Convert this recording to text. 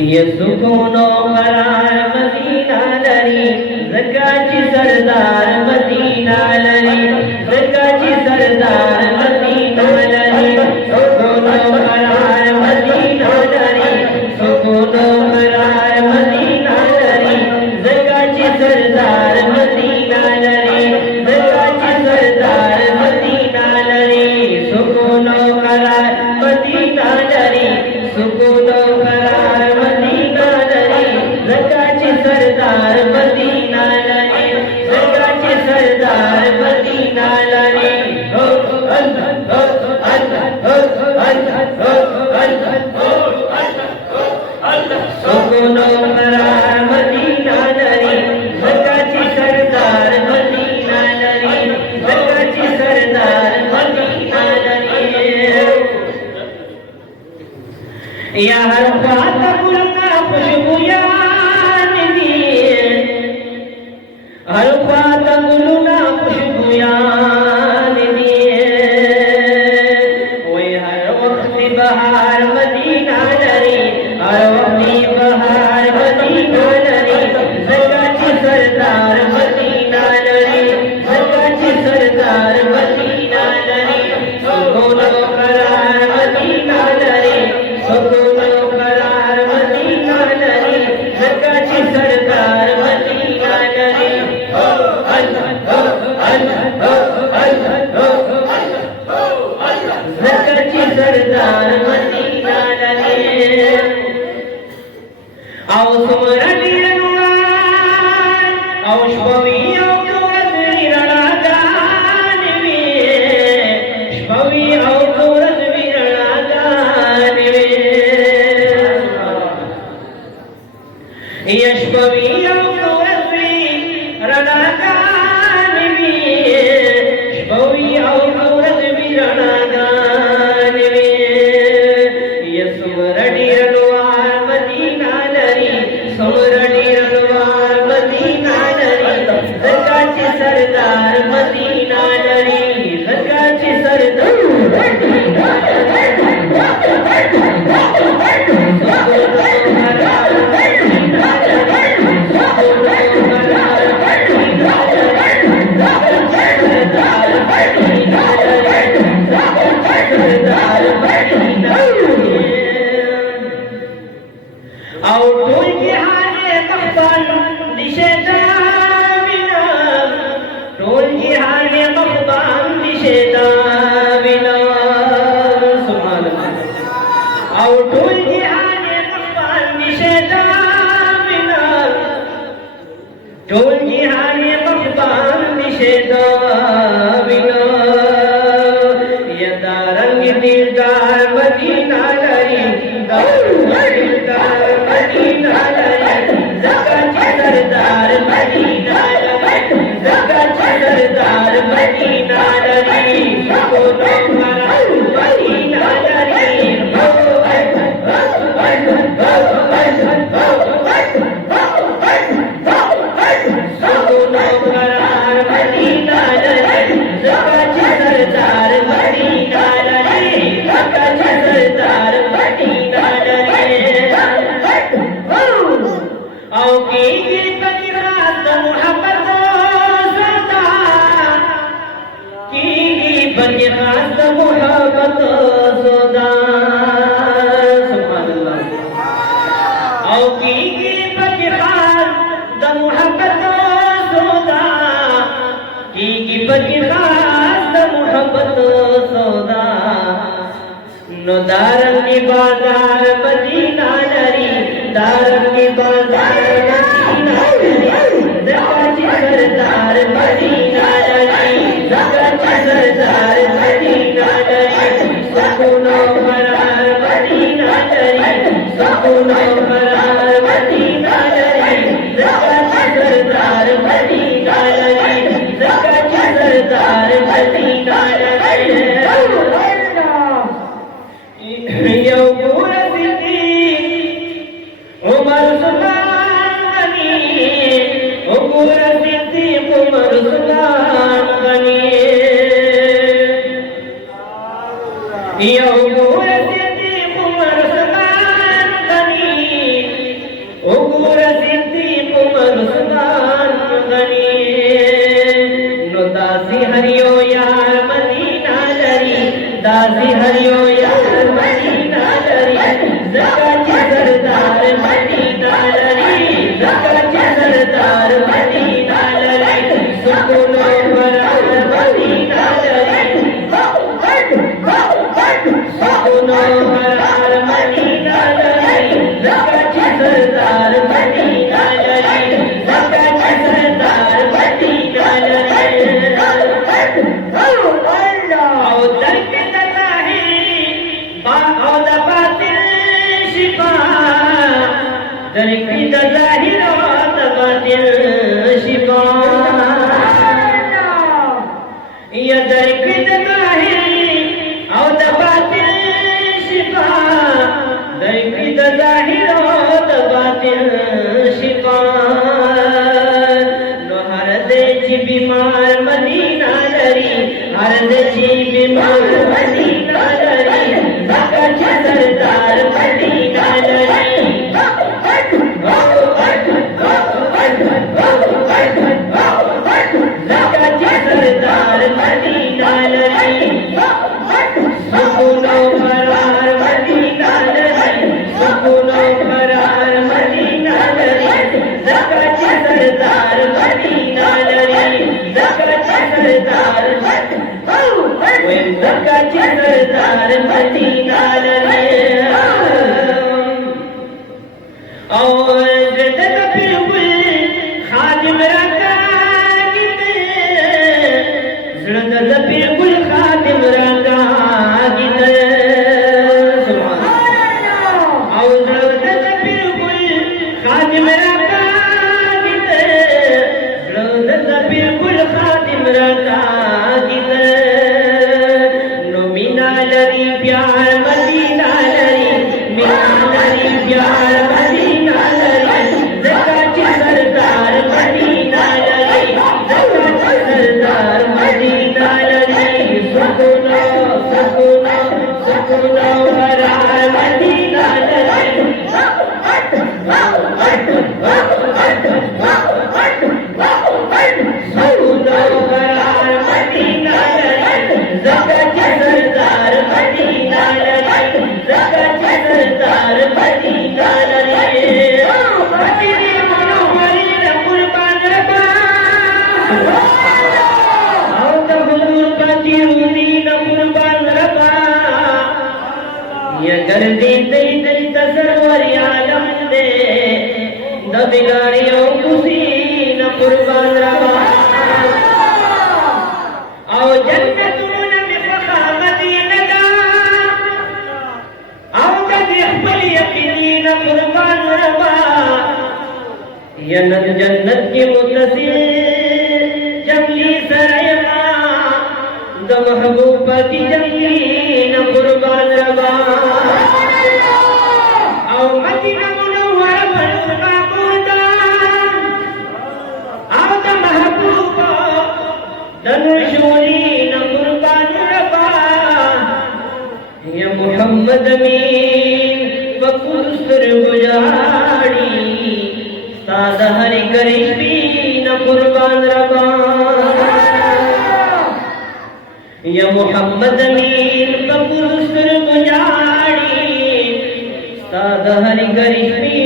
ये सुकूनो करार मदीना लरी ज़काची सरदार मदीना लरी ज़काची सरदार मदीना लरी सुकूनो करार मदीना लरी सुकूनो करार मदीना लरी ज़काची सरदार मदीना लरी ज़काची सरदार मदीना लरी सुकूनो करार मदीना लरी सुकूनो करार मदीना लरी ज़काची सरदार मदीना लरी ज़काची सरदार मदीना लरी हो अल्लाह हो अल्लाह हो अल्लाह हो अल्लाह हो अल्लाह सुकूनो करार मदीना लरी ज़काची सरदार मदीना लरी ज़काची सरदार मदीना लरी या हर बात बुलना खुशबुयान दिए हर बात बुलना खुशबुयान दिए वही हर वक्त बहार मदीना लरी हर वक्त बहार मदीना लरी ज़काची सरदार मदीना लरी ज़काची सरदार मदीना लरी सुकूनो करार मदीना लरी सुकूनो करार मदीना लरी ज़काची सरदार मदीना लरी हो अल्लाह हो अल्लाह हो अल्लाह हो ज़काची सरदार मदीना लरी आओ सुमरनी रनुआन आओ शबवी आओ कुरज़वी रणागान में शबवी आओ कुरज़वी रणागान में यशबवी आओ कुरज़वी रणागान में शबवी आओ कुरज़वी रणागान में यसुमरनी रनुआन मदीना लरी सुमरनी रनुआन मदीना लरी ज़काची सरदार मदीना लरी ज़काची सरदार मदीना आओ टोल के हारे मख्बान दिशे दामिना टोल के हारे मख्बान दिशे दामिना सुभान अल्लाह आओ टोल के हारे मख्बान दिशे दामिना टोल के हारे मख्बान दिशे दामिना ये दारंग दिलदार मदीना लरी दिलदार मदीना लरी ज़काची सरदार मदीना लरी ज़काची सरदार मदीना लरी सुकूनो करार मदीना लरी हो अल्लाह हो सुकूनो करार मदीना लरी ज़काची सरदार मदीना लरी ज़काची सरदार मदीना लरी आओ की बनिरात मोहब्बत सदा की बनिरात मोहब्बत सदा सुभान अल्लाह आओ की बनिरात मोहब्बत सदा की बनिरात मोहब्बत सदा नो दारन की बाजार मदीना लरी दारन की बाजार मदीना लरी ज़काची सरदार मदीना लरी ज़काची सरदार मदीना लरी सुकूनो करार मदीना लरी सुकूनो करार मदीना लरी ज़काची सरदार मदीना लरी ज़काची सरदार मदीना लरी यो सिद्दीक़ उमर सुल्तान गनी सिद्दीक़ उमर सुल्तान गनी यो सिद्दीक़ उमर सुल्तान गनी दासी हरियो यार मदीना दरी दासी हरियो यार मदीना दरी जगाची सरदार मदीना दरी जगाची सरदार मदीना दरी सुकुनो फरार मदीना दरी सुकुनो फरार मदीना दरी जगाची सरदार मदीना दरी जगाची सरदार मदीना दरी आओ दरके दलाही आओ दबातिल शिफा दरके दलाही आओ दबातिल शिफा या दरके दलाही आओ दबातिल शिफा दरके दलाही आओ दबातिल शिफा नो हर देची बीमार मदीना दरी हर देची बीमार मदीना दरी जगाची सरदार मदीना दरी जगाची सरदार मदीना दरी सुकुनो फरार मदीना दरी सुकुनो फरार मदीना दरी जगाची सरदार मदीना दरी जगाची सरदार जगाची सरदार मदीना दरी और जद बिल्कुल खादिम रकागित जद बिल्कुल खादिम रकागित और जद बिल्कुल खादिम रकागित जद बिल्कुल खादिम रकागित नो मीना लरी प्यार मदीना लरी मीना लरी प्यार मदीना लरी जगाची सरदार मदीना लरी जगाची सरदार मदीना लरी सुकुनो सुकुनो सुकुनो फरार मदीना लरी सुकुनो फरार मदीना लरी जगाची सरदार मदीना लरी जगाची सरदार मदीना लरी मदीने मनोहरी कुर्बान रबा आओ तबलूर पति रूदी कुर्बान रबा ये दर्दी दई दई तसरवर आलम दे दबिलाड़ियों खुशी न कुर्बान रबा आओ जन्नतुन बिफखा मदीना दा आओ कदी अखबल यकीन कुर्बान रबा यनत जन्नत की मुतसिल जंगली सरयमा द महबूबा की जंगली न कुर्बान रबा आओ मदीना मुनव्वर बनवा खुदा आओ द महबूबा दनुशूरी न कुर्बान रबा या मोहम्मद अमीन बकुसुर गुजारी सादा हरि करीबी न कुर्बान रबा या मोहम्मद अमीन बकुसुर गुजारी सादा हरि करीबी